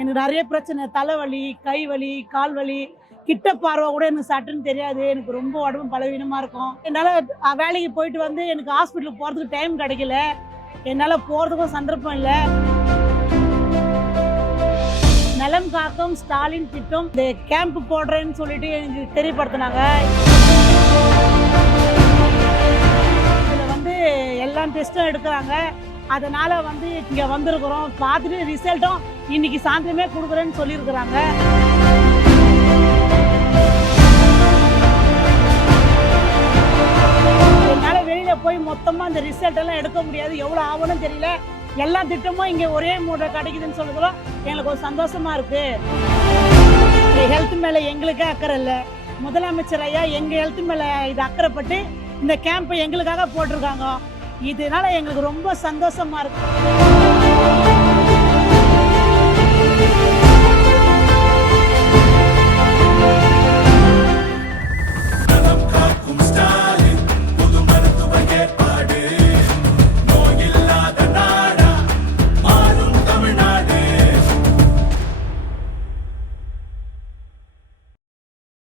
எனக்கு நிறைய பிரச்சனை, தலைவலி, கை வலி, கால் வலி, கிட்ட பார்வை கூட எனக்கு சட்டுன்னு தெரியாது. எனக்கு ரொம்ப உடம்பு பலவீனமாக இருக்கும். என்னால் வேலைக்கு போயிட்டு வந்து எனக்கு ஹாஸ்பிட்டலுக்கு போகிறதுக்கு டைம் கிடைக்கல. என்னால் போகிறதுக்கும் சந்தர்ப்பம் இல்லை. நலம் காக்கும் ஸ்டாலின் திட்டம் இந்த கேம்ப் போடுறேன்னு சொல்லிட்டு எனக்கு தெரியப்படுத்தினாங்க. இதில் வந்து எல்லா டெஸ்ட்டும் எடுக்கிறாங்க. அதனால் வந்து இங்கே வந்திருக்கிறோம். பார்த்துட்டு ரிசல்ட்டும் இன்னைக்கு சாயந்தரமே கொடுக்குறேன்னு சொல்லியிருக்கிறாங்க. என்னால் வெளியில் போய் மொத்தமாக அந்த ரிசல்ட் எல்லாம் எடுக்க முடியாது. எவ்வளோ ஆகும்னு தெரியல. எல்லா திட்டமும் இங்கே ஒரே மூட்டை கிடைக்குதுன்னு சொல்லுறோம். எங்களுக்கு ஒரு சந்தோஷமா இருக்கு. ஹெல்த் மேலே எங்களுக்கே அக்கறை இல்லை. முதலமைச்சர் ஐயா எங்கள் ஹெல்த் மேலே இது அக்கறைப்பட்டு இந்த கேம்பை எங்களுக்காக போட்டிருக்காங்க. இதனால எங்களுக்கு ரொம்ப சந்தோஷமா இருக்கு.